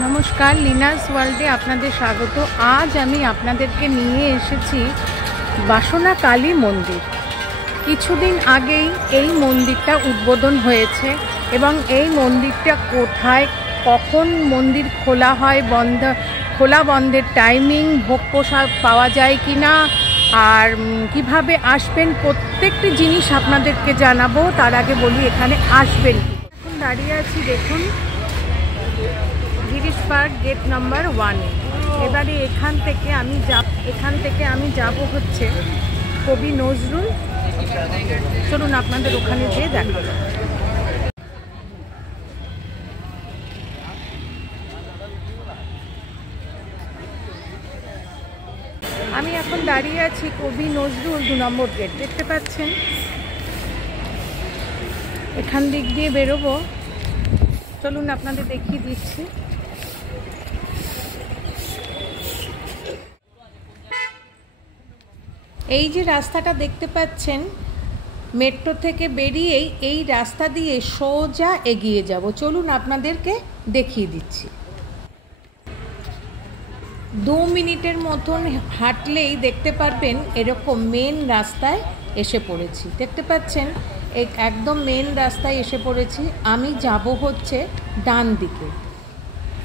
নমস্কার, লিনাস ওয়ার্ল্ডে আপনাদের স্বাগত। আজ আমি আপনাদেরকে নিয়ে এসেছি বাসনা কালী মন্দির। কিছুদিন আগেই এই মন্দিরটা উদ্বোধন হয়েছে এবং এই মন্দিরটা কোথায়, কখন মন্দির খোলা হয়, খোলা বন্ধের টাইমিং, ভোগ প্রসাদ পাওয়া যায় কি না, আর কিভাবে আসবেন, প্রত্যেকটি জিনিস আপনাদেরকে জানাবো। তার আগে বলি এখানে আসবেন। এখন দাঁড়িয়ে আছি, দেখুন, গিরিশ পার্ক গেট নাম্বার 1। এবারে এখান থেকে আমি যাব হচ্ছে কবি নজরুল। চলুন আপনাদের ওখানে যেয়ে দেখা। আমি এখন দাঁড়িয়ে আছি কবি নজরুল 2 নম্বর গেট, দেখতে পাচ্ছেন। এখান দিক দিয়ে বেরোবো, চলুন আপনাদের দেখিয়ে দিচ্ছি। এই যে রাস্তাটা দেখতে পাচ্ছেন, মেট্রো থেকে বেরিয়েই এই রাস্তা দিয়ে সোজা এগিয়ে যাব। চলুন আপনাদেরকে দেখিয়ে দিচ্ছি। 2 মিনিটের মতন হাঁটলেই দেখতে পারবেন এরকম মেন রাস্তায় এসে পড়েছি। দেখতে পাচ্ছেন একদম মেন রাস্তায় এসে পড়েছি। আমি যাব হচ্ছে ডান দিকে।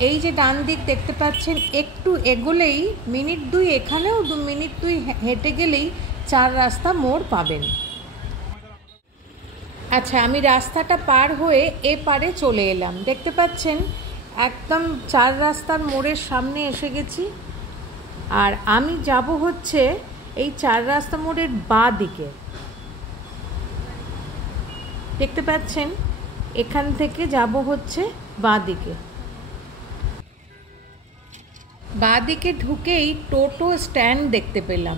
এই যে ডান দিক দেখতে পাচ্ছেন, একটু এগোলেই মিনিট 2, এখানেও 2 মিনিট 2 হেঁটে গেলেই 4 রাস্তা মোড় পাবেন। আচ্ছা, আমি রাস্তাটা পার হয়ে এপারে চলে এলাম। দেখতে পাচ্ছেন একদম 4 রাস্তার মোড়ের সামনে এসে গেছি। আর আমি যাব হচ্ছে এই 4 রাস্তা মোড়ের বাঁ দিকে। দেখতে পাচ্ছেন এখান থেকে যাব হচ্ছে বাঁ দিকে। বাঁ দিকে ঢুকেই টোটো স্ট্যান্ড দেখতে পেলাম।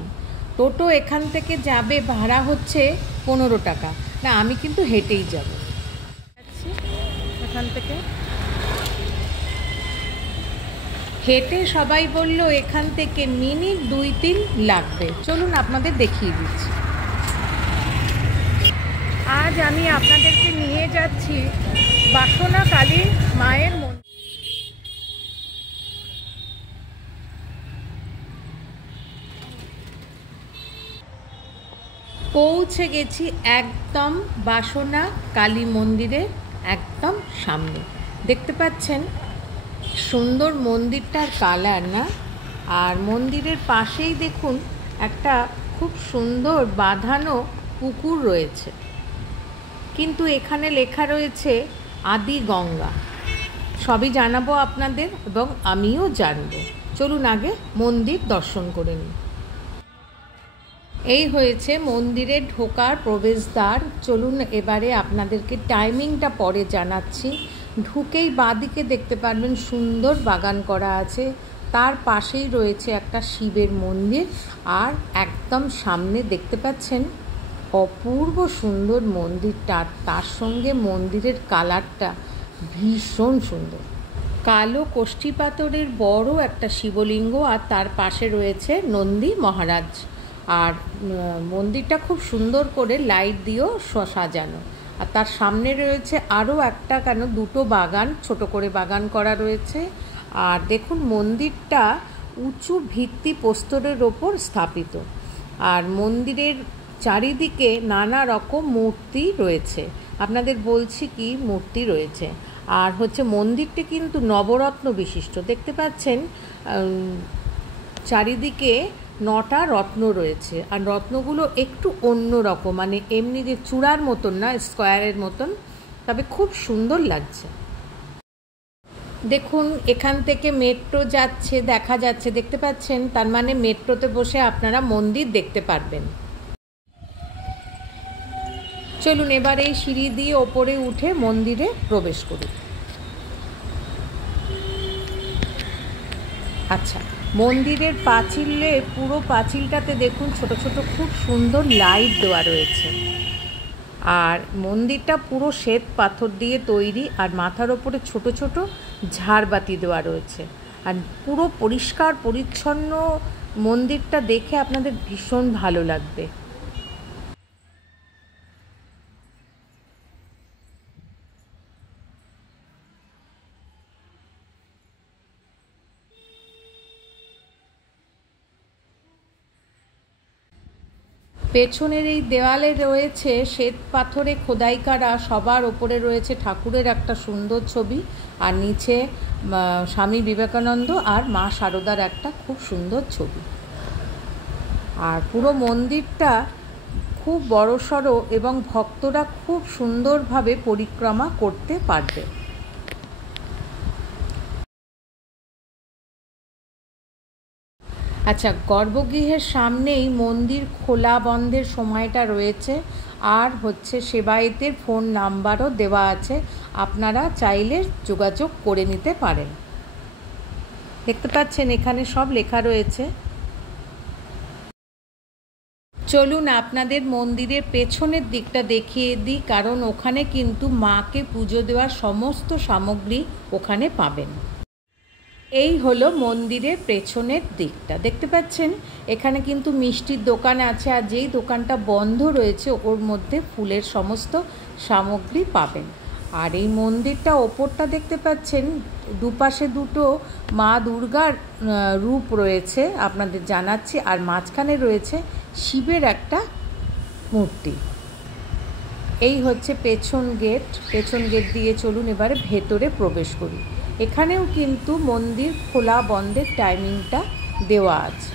টোটো এখান থেকে যাবে, ভাড়া হচ্ছে 15 টাকা। না, আমি কিন্তু হেঁটেই যাব। এখান থেকে হেঁটে সবাই বলল এখান থেকে মিনিট 2-3 লাগবে। চলুন আপনাদের দেখিয়ে দিচ্ছি। আজ আমি আপনাদেরকে নিয়ে যাচ্ছি বাসনা কালী মায়ের মন্দির। পৌঁছে গেছি একদম বাসনা কালী মন্দিরের একদম সামনে। দেখতে পাচ্ছেন সুন্দর মন্দিরটার কালার না? আর মন্দিরের পাশেই দেখুন একটা খুব সুন্দর বাঁধানো পুকুর রয়েছে, কিন্তু এখানে লেখা রয়েছে আদি গঙ্গা। সবই জানাবো আপনাদের এবং আমিও জানবো। চলুন আগে মন্দির দর্শন করে নিই। এই হয়েছে মন্দিরে ঢোকার প্রবেশদ্বার। চলুন এবারে আপনাদেরকে টাইমিংটা পরে জানাচ্ছি। ঢুকেই বাঁদিকে দেখতে পারবেন সুন্দর বাগান করা আছে, তার পাশেই রয়েছে একটা শিবের মন্দির। আর একদম সামনে দেখতে পাচ্ছেন অপূর্ব সুন্দর মন্দিরটা, তার সঙ্গে মন্দিরের কালারটা ভীষণ সুন্দর। কালো কষ্টি পাথরের বড় একটা শিবলিঙ্গ, আর তার পাশে রয়েছে নন্দী মহারাজ। আর মন্দিরটা খুব সুন্দর করে লাইট দিয়েও সাজানো। আর তার সামনে রয়েছে আরও একটা, কেন 2টো বাগান, ছোট করে বাগান করা রয়েছে। আর দেখুন মন্দিরটা উঁচু ভিত্তি প্রস্তরের ওপর স্থাপিত। আর মন্দিরের চারিদিকে নানা রকম মূর্তি রয়েছে। আপনাদের বলছি কি মূর্তি রয়েছে। আর হচ্ছে মন্দিরটি কিন্তু নবরত্ন বিশিষ্ট। দেখতে পাচ্ছেন চারিদিকে 9টা রত্ন রয়েছে। আর রত্নগুলো একটু অন্য রকম, মানে এমনি যে চূড়ার মতন না, স্কোয়ারের মতন, তবে খুব সুন্দর লাগছে। দেখুন এখান থেকে মেট্রো যাচ্ছে, দেখা যাচ্ছে, দেখতে পাচ্ছেন। তার মানে মেট্রোতে বসে আপনারা মন্দির দেখতে পারবেন। চলুন এবার এই সিঁড়ি দিয়ে ওপরে উঠে মন্দিরে প্রবেশ করি। আচ্ছা, মন্দিরের পাঁচিলে, পুরো পাঁচিলটাতে দেখুন ছোট ছোট খুব সুন্দর লাইট দেওয়া রয়েছে। আর মন্দিরটা পুরো শ্বেত পাথর দিয়ে তৈরি, আর মাথার ওপরে ছোট ছোট ঝাড়বাতি দেওয়া রয়েছে। আর পুরো পরিষ্কার পরিচ্ছন্ন মন্দিরটা দেখে আপনাদের ভীষণ ভালো লাগবে। পেছনের এই দেওয়ালে রয়েছে শ্বেত পাথরে খোদাই করা, সবার ওপরে রয়েছে ঠাকুরের একটা সুন্দর ছবি, আর নিচে স্বামী বিবেকানন্দ আর মা শারদার একটা খুব সুন্দর ছবি। আর পুরো মন্দিরটা খুব বড়সড় এবং ভক্তরা খুব সুন্দরভাবে পরিক্রমা করতে পারবে। আচ্ছা, গর্ভগৃহের সামনেই মন্দির খোলা বন্ধের সময়টা রয়েছে, আর হচ্ছে সেবায়েতের ফোন নাম্বারও দেওয়া আছে, আপনারা চাইলে যোগাযোগ করে নিতে পারেন। দেখতে পাচ্ছেন এখানে সব লেখা রয়েছে। চলুন আপনাদের মন্দিরের পেছনের দিকটা দেখিয়ে দিই, কারণ ওখানে কিন্তু মাকে পুজো দেওয়ার সমস্ত সামগ্রী ওখানে পাবেন। এই হলো মন্দিরের পেছনের দিকটা, দেখতে পাচ্ছেন এখানে কিন্তু মিষ্টির দোকান আছে, আর যেই দোকানটা বন্ধ রয়েছে ওর মধ্যে ফুলের সমস্ত সামগ্রী পাবেন। আর এই মন্দিরটা ওপরটা দেখতে পাচ্ছেন দুপাশে দুটো মা দুর্গার রূপ রয়েছে, আপনাদের জানাচ্ছি, আর মাঝখানে রয়েছে শিবের একটা মূর্তি। এই হচ্ছে পেছন গেট। পেছন গেট দিয়ে চলুন এবারে ভেতরে প্রবেশ করি। এখানেও কিন্তু মন্দির খোলা বন্ধের টাইমিংটা দেওয়া আছে।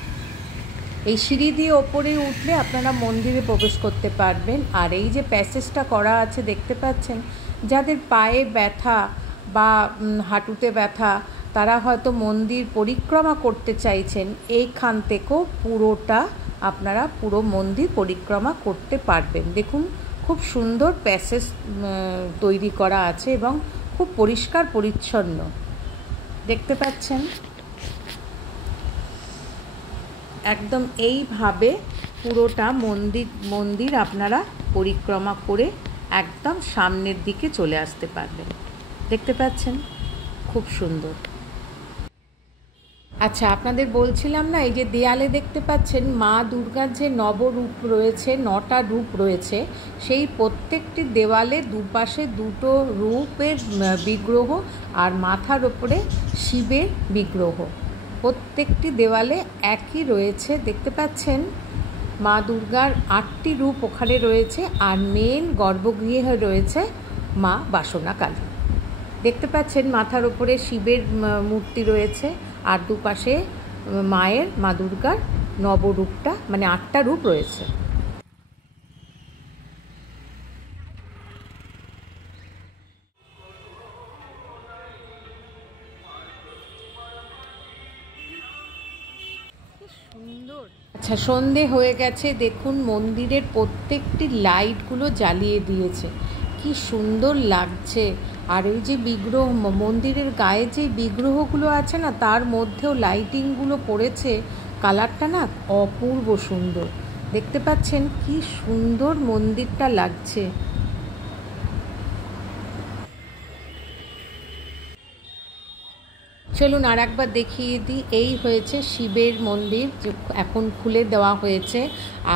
এই সিঁড়ি দিয়ে ওপরে উঠলে আপনারা মন্দিরে প্রবেশ করতে পারবেন। আর এই যে প্যাসেজটা করা আছে দেখতে পাচ্ছেন, যাদের পায়ে ব্যথা বা হাঁটুতে ব্যথা, তারা হয়তো মন্দির পরিক্রমা করতে চাইছেন, এইখান থেকেও পুরোটা আপনারা পুরো মন্দির পরিক্রমা করতে পারবেন। দেখুন খুব সুন্দর প্যাসেজ তৈরি করা আছে এবং খুব পরিষ্কার পরিচ্ছন্ন, দেখতে পাচ্ছেন। একদম এইভাবে পুরোটা মন্দির আপনারা পরিক্রমা করে একদম সামনের দিকে চলে আসতে পারবেন, দেখতে পাচ্ছেন খুব সুন্দর। আচ্ছা, আপনাদের বলছিলাম না, এই যে দেয়ালে দেখতে পাচ্ছেন মা দুর্গার যে নবরূপ রয়েছে, 9টা রূপ রয়েছে, সেই প্রত্যেকটি দেওয়ালে দুপাশে দুটো রূপের বিগ্রহ আর মাথার ওপরে শিবের বিগ্রহ, প্রত্যেকটি দেওয়ালে একই রয়েছে, দেখতে পাচ্ছেন। মা দুর্গার 8টি রূপ ওখানে রয়েছে, আর মেন গর্ভগৃহে রয়েছে মা বাসনা কালী, দেখতে পাচ্ছেন। মাথার ওপরে শিবের মূর্তি রয়েছে, আর দুপাশে মা দুর্গার নবরূপটা, মানে 8টা রূপ রয়েছে। সুন্দর। আচ্ছা, সন্ধে হয়ে গেছে, দেখুন মন্দিরের প্রত্যেকটি লাইটগুলো জ্বালিয়ে দিয়েছে, কি সুন্দর লাগছে। আর ওই যে বিগ্রহ, মন্দিরের গায়ে যে বিগ্রহগুলো আছে না, তার মধ্যেও লাইটিংগুলো পড়েছে, কালারটা না অপূর্ব সুন্দর, দেখতে পাচ্ছেন কি সুন্দর মন্দিরটা লাগছে। চলুন আর একবার দেখিয়ে দিই। এই হয়েছে শিবের মন্দির, যে এখন খুলে দেওয়া হয়েছে,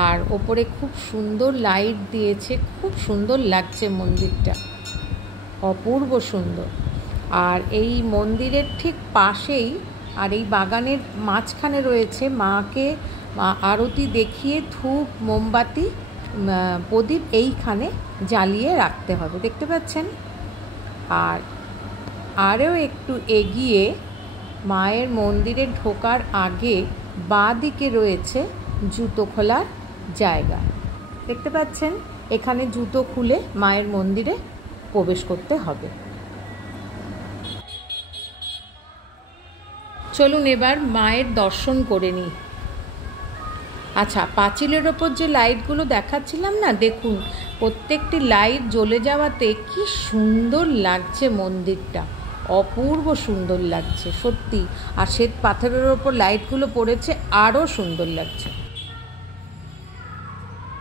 আর ওপরে খুব সুন্দর লাইট দিয়েছে, খুব সুন্দর লাগছে মন্দিরটা, অপূর্ব সুন্দর। আর এই মন্দিরের ঠিক পাশেই আর এই বাগানের মাঝখানে রয়েছে মাকে আরতি দেখিয়ে ধূপ মোমবাতি প্রদীপ এইখানে জ্বালিয়ে রাখতে হবে, দেখতে পাচ্ছেন। আর আরও একটু এগিয়ে মায়ের মন্দিরে ঢোকার আগে বাঁ দিকে রয়েছে জুতো খোলার জায়গা, দেখতে পাচ্ছেন। এখানে জুতো খুলে মায়ের মন্দিরে প্রবেশ করতে হবে। চলুন এবার মায়ের দর্শন করে নিই। আচ্ছা, পাঁচিলের ওপর যে লাইটগুলো দেখাচ্ছিলাম না, দেখুন প্রত্যেকটি লাইট জ্বলে যাওয়াতে কি সুন্দর লাগছে মন্দিরটা, অপূর্ব সুন্দর লাগছে সত্যি। আর শ্বেত পাথরের ওপর লাইটগুলো পড়েছে, আরও সুন্দর লাগছে।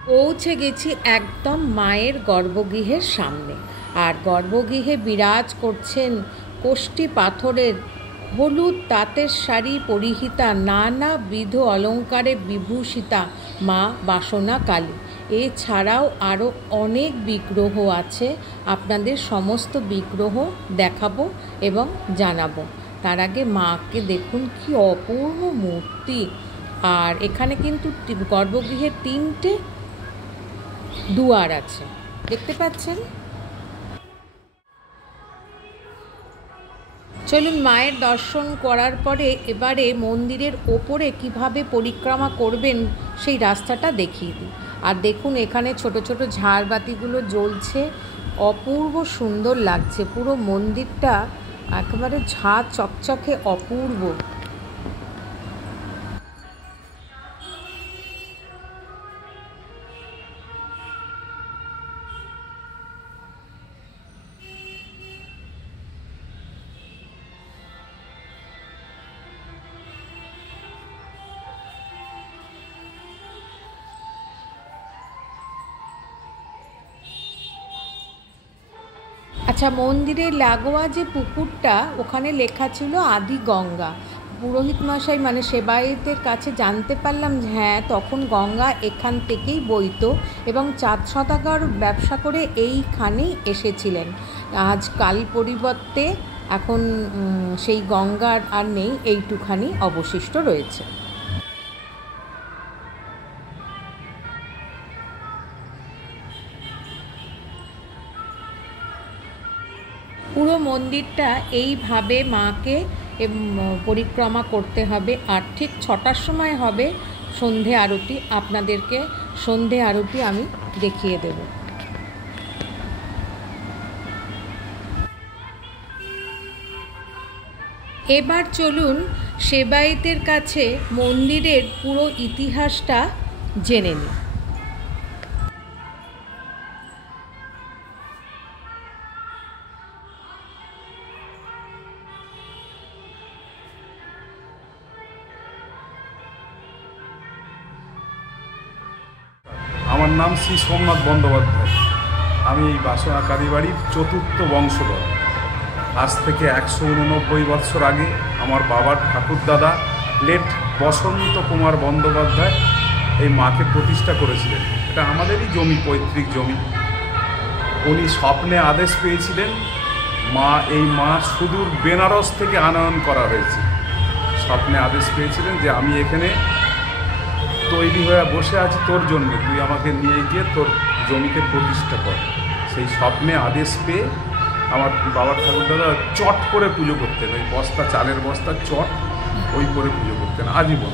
পৌঁছে গেছি একদম মায়ের গর্ভগৃহের সামনে, আর গর্ভগৃহে বিরাজ করছেন কোষ্ঠী পাথরের হলুদ তাঁতের শাড়ি পরিহিতা, নানাবিধ অলঙ্কারে বিভূষিতা মা বাসনা কালী। এছাড়াও আরও অনেক বিগ্রহ আছে, আপনাদের সমস্ত বিগ্রহ দেখাবো এবং জানাবো। তার আগে মাকে দেখুন কি অপূর্ব মূর্তি। আর এখানে কিন্তু গর্ভগৃহে 3টে দুয়ার আছে, দেখতে পাচ্ছেন। চলুন মায়ের দর্শন করার পরে এবারে মন্দিরের ওপরে কিভাবে পরিক্রমা করবেন সেই রাস্তাটা দেখিয়ে দিই। আর দেখুন এখানে ছোট ছোট ঝাড়বাতিগুলো জ্বলছে, অপূর্ব সুন্দর লাগছে। পুরো মন্দিরটা একেবারে ঝাঁ চকচকে অপূর্ব। আচ্ছা, মন্দিরের লাগোয়া যে পুকুরটা, ওখানে লেখা ছিল আদি গঙ্গা। পুরোহিত মশাই মানে সেবায়েতের কাছে জানতে পারলাম যে হ্যাঁ, তখন গঙ্গা এখান থেকেই বইতো এবং চাঁদ সওদাগর ব্যবসা করে এইখানেই এসেছিলেন। আজ কাল পরিবর্তে এখন সেই গঙ্গার আর নেই, এইটুখানি অবশিষ্ট রয়েছে। পুরো মন্দিরটা এইভাবে মাকে পরিক্রমা করতে হবে। আর ঠিক 6টার সময় হবে সন্ধে আরতি। আপনাদেরকে সন্ধে আরতি আমি দেখিয়ে দেব। এবার চলুন সেবায়েতের কাছে মন্দিরের পুরো ইতিহাসটা জেনে নিই। আমার নাম শ্রী সোমনাথ বন্দ্যোপাধ্যায়। আমি এই বাসনা কালীবাড়ির 4র্থ বংশধর। আজ থেকে 189 বছর আগে আমার বাবার ঠাকুরদাদা লেট বসন্ত কুমার বন্দ্যোপাধ্যায় এই মাকে প্রতিষ্ঠা করেছিলেন। এটা আমাদেরই জমি, পৈতৃক জমি। উনি স্বপ্নে আদেশ পেয়েছিলেন, এই মা সুদূর বেনারস থেকে আনয়ন করা হয়েছে। স্বপ্নে আদেশ পেয়েছিলেন যে আমি এখানে তৈরি হয়ে বসে আছি তোর জন্য, তুই আমাকে নিয়ে গিয়ে তোর জমিতে প্রতিষ্ঠা কর। সেই স্বপ্নে আদেশ পেয়ে আমার বাবার ঠাকুরদাদা চট করে পুজো করতেন, ওই বস্তা, চালের বস্তা চট ওই করে পুজো করতেন আজীবন।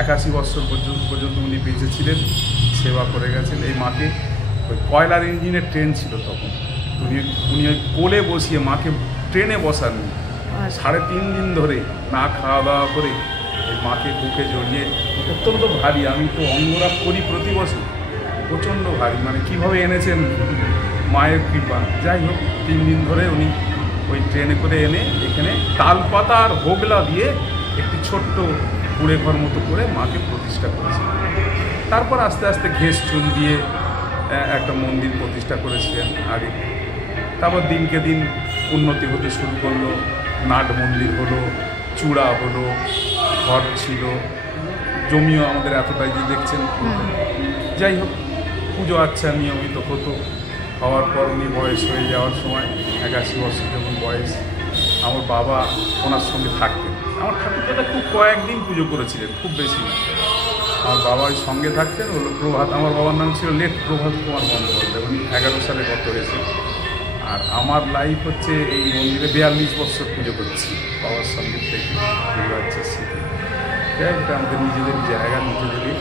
81 বছর পর্যন্ত উনি বেঁচে ছিলেন, সেবা করে গেছেন এই মাকে। ওই কয়লার ইঞ্জিনের ট্রেন ছিল তখন, উনি ওই কোলে বসিয়ে মাকে ট্রেনে বসাননি। 3.5 দিন ধরে না খাওয়া দাওয়া করে এই মাকে বুকে জড়িয়ে, অত্যন্ত ভারী। আমি তো অঙ্গরাগ করি প্রতি বছর, প্রচণ্ড ভারী। মানে কীভাবে এনেছেন মায়ের কৃপা। যাই হোক, 3 দিন ধরে উনি ওই ট্রেনে করে এনে এখানে তালপাতা আর হোগলা দিয়ে একটি ছোট্ট কুড়ে ঘর মতো করে মাকে প্রতিষ্ঠা করেছিলেন। তারপর আস্তে আস্তে ঘেস চুন দিয়ে একটা মন্দির প্রতিষ্ঠা করেছিলেন আগে। তারপর দিনকে দিন উন্নতি হতে শুরু করলো, নাট মন্দির হলো, চূড়া হলো, ঘর ছিল, জমিও আমাদের এতটাই যে দেখছেন। যাই হোক, পুজো আচ্ছা নিয়মিত হতো। হওয়ার পর উনি বয়স হয়ে যাওয়ার সময় 81 বছর যখন বয়স, আমার বাবা ওনার সঙ্গে থাকতেন। আমার ঠাকুরদাদা খুব কয়েকদিন পুজো করেছিলেন, খুব বেশি না। আমার বাবা ওই সঙ্গে থাকতেন, হলো প্রভাত। আমার বাবার নাম ছিল লেট প্রভাত কুমার বন্দ্যোপাধ্যায়। উনি 11 সালে গত হয়েছে। আর আমার লাইফ হচ্ছে এই মন্দিরে 42 বছর পুজো করছি বাবার সঙ্গে থেকে। পুজো হচ্ছে স্মৃতি। এটা আমাদের নিজেদের জায়গা, নিজেদেরই,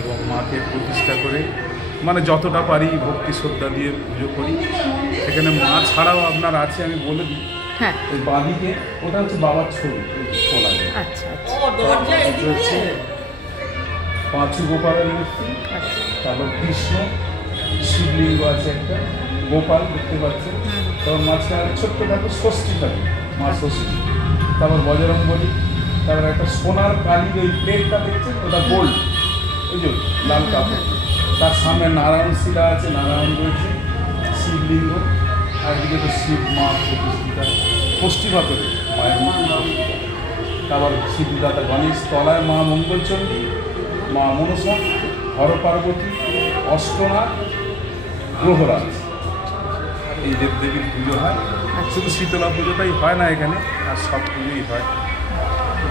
এবং মাকে প্রতিষ্ঠা করে মানে যতটা পারি ভক্তি শ্রদ্ধা দিয়ে পুজো করি। এখানে মা ছাড়াও আপনার আছে, আমি বলে দিই। হ্যাঁ, ওই বাঁদিকে ওটা হচ্ছে বাবার ছবি তোলা যায়। আচ্ছা হচ্ছে পাঁচু গোপালের মূর্তি, তারপর কৃষ্ণ, শিবলিঙ্গ আছে একটা, গোপাল দেখতে পাচ্ছেন। তারপর মাঝখানে ছোট্ট ঠাকুর ষষ্ঠী ঠাকুর, মা ষষ্ঠী। তারপর বজরংবলী। তারপর একটা সোনার কালির ওই প্লেটটা দেখছেন, ওটা গোল্ড, ওই যে লাল কাপড়। তার সামনে নারায়ণ শিলা আছে, নারায়ণ রয়েছে, শিবলিঙ্গ। আর এদিকে তো শিব মা প্রতিষ্ঠিতা, ষষ্ঠী পাথরে মায়ের মূর্তি। তারপর সিদ্ধিদাতা গণেশ, তলায় মা মঙ্গলচণ্ডী, মা মনসা, হর পার্বতী, অষ্টনাথ, গ্রহরাজ। এই দেবদেবীর পুজো হয়। শুধু শীতলা পুজোটাই হয় না এখানে, আর সব পুজোই হয়।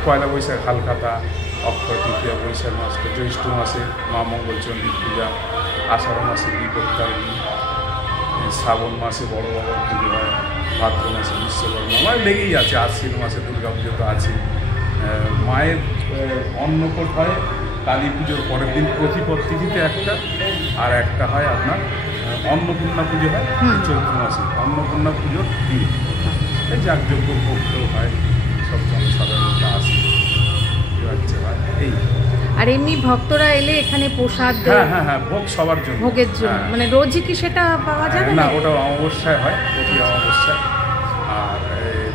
পয়লা বৈশাখ হালখাতা, অক্ষয় তৃতীয়া, বৈশাখ মাসে, জ্যৈষ্ঠ মাসে মা মঙ্গলচণ্ডীর পূজা, আষাঢ় মাসে বিপত্তারিণী, শ্রাবণ মাসে বড় বাবার পুজো হয়, ভাদ্র মাসে বিশ্বকর্মা, আমার লেগেই আছে, আশ্বিন মাসে দুর্গা পুজো তো আছে। মায়ের অন্নকূট হয় কালী পুজোর পরের দিন প্রতিপদ তিথিতে একটা, আর একটা হয় আপনার অন্নপূর্ণা পুজো হয় চৈত্র মাসে, অন্নপূর্ণা পুজোর দিন এই যাগযজ্ঞ ভোগও হয়, সব জনসাধারণত আসে হয় এই। আর এমনি ভক্তরা এলে এখানে প্রসাদ? হ্যাঁ, ভোগ সবার জন্য, ভোগের জন্য। মানে রোজই কি সেটা পাওয়া যাবে? না, ওটা অমাবস্যায় হয়, প্রতি অমাবস্যায়। আর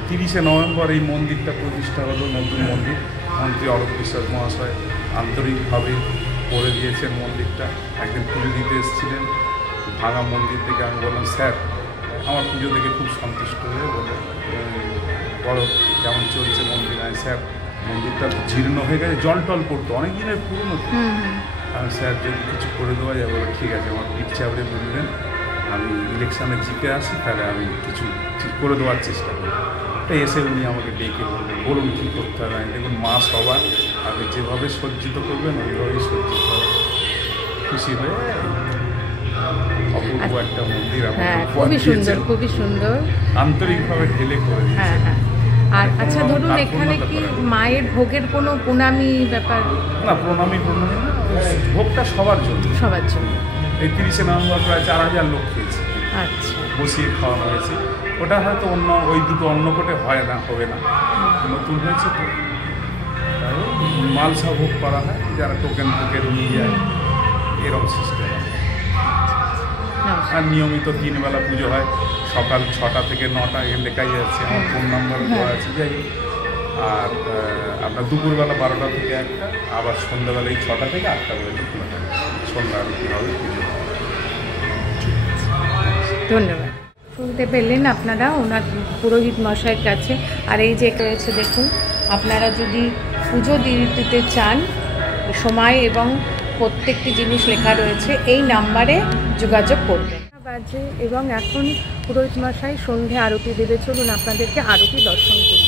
30শে নভেম্বর এই মন্দিরটা প্রতিষ্ঠা হলো, নতুন মন্দির। মন্ত্রী অরূপ বিশ্বাস মহাশয় আন্তরিকভাবে করে দিয়েছেন মন্দিরটা। একদিন পুজো দিতে এসেছিলেন ভাঙা মন্দির থেকে, আমি বললাম স্যার আমার পুজো দেখে খুব সন্তুষ্ট হয়ে বলে বড় কেমন চলছে মন্দির? আমি স্যার মন্দিরটা জীর্ণ হয়ে গেছে, জল টল পড়তো, অনেক দিনের পুরনো। আমি স্যার যদি কিছু করে দেওয়া যায়, বলো ঠিক আছে, আমার পিঠ চাপড়ে বললেন আমি ইলেকশানে জিতে আসি, তাহলে আমি কিছু করে দেওয়ার চেষ্টা করি। তো এসে উনি আমাকে ডেকে বললেন বলুন কী করতে হবে। আমি দেখুন মা সবার আপনি যেভাবে সজ্জিত করবেন ওইভাবেই সজ্জিত হবে। খুশি হয়ে অপূর্ব একটা মন্দির, খুবই সুন্দর, খুবই সুন্দর, আন্তরিকভাবে ঢেলে করে দিয়েছে। আর আচ্ছা ধরুন এখানে কি মায়ের ভোগের কোনো প্রণামী ব্যাপার? না, প্রণামী না, ভোগটা সবার জন্য, সবার জন্য। এই 30শে নভেম্বর প্রায় 4000 লোক খেয়েছে। আচ্ছা, বসিয়ে খাওয়ানো হয়েছে। ওটা হয়তো অন্য ওই দুটো অন্নকূটে হয় না, হবে না, নতুন হয়েছে তো, তাই মালসা ভোগ করা হয়, যারা টোকেন নিয়ে যায়, এরকম সিস্টেম। আর নিয়মিত 3 বেলা পুজো হয়, সকাল 6টা থেকে 9টা, এর লেখাই আছে, আমার ফোন নাম্বার দেওয়া আছে যাই। আর আপনার দুপুরবেলা 12টা থেকে 1টা, আবার সন্ধ্যাবেলা এই 6টা থেকে 8টা পর্যন্ত খোলা থাকে, সন্ধ্যা আরতি হবে, পুজো। ধন্যবাদ। শুনতে পেলেন আপনারা ওনার পুরোহিত মশাইয়ের কাছে। আর এই যে রয়েছে দেখুন, আপনারা যদি পুজো দিতে চান সময় এবং প্রত্যেকটি জিনিস লেখা রয়েছে, এই নাম্বারে যোগাযোগ করবেন। বাজে এবং এখন পুরোহিত মশাই সন্ধে আরতি দেবে, চলুন আপনাদেরকে আরতি দর্শন করি।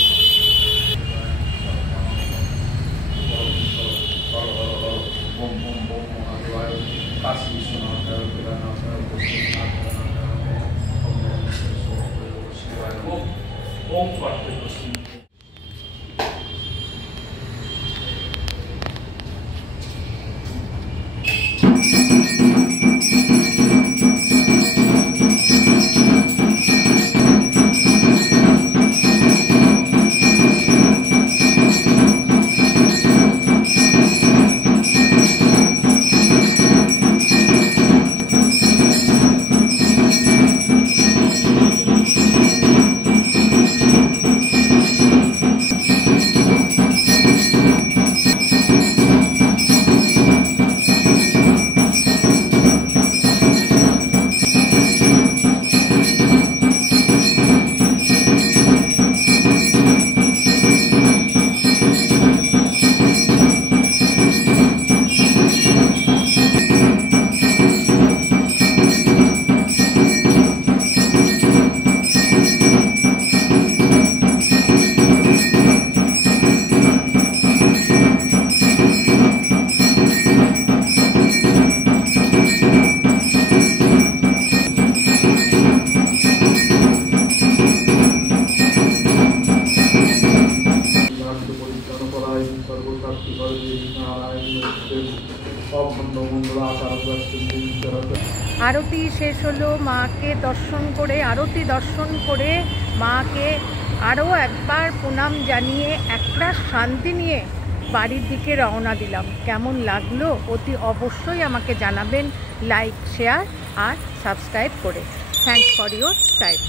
আরতি শেষ হলো, মাকে দর্শন করে, আরতি দর্শন করে মাকে আরও একবার প্রণাম জানিয়ে একটা শান্তি নিয়ে বাড়ির দিকে রওনা দিলাম। কেমন লাগলো অতি অবশ্যই আমাকে জানাবেন, লাইক, শেয়ার আর সাবস্ক্রাইব করে। Thanks for your time.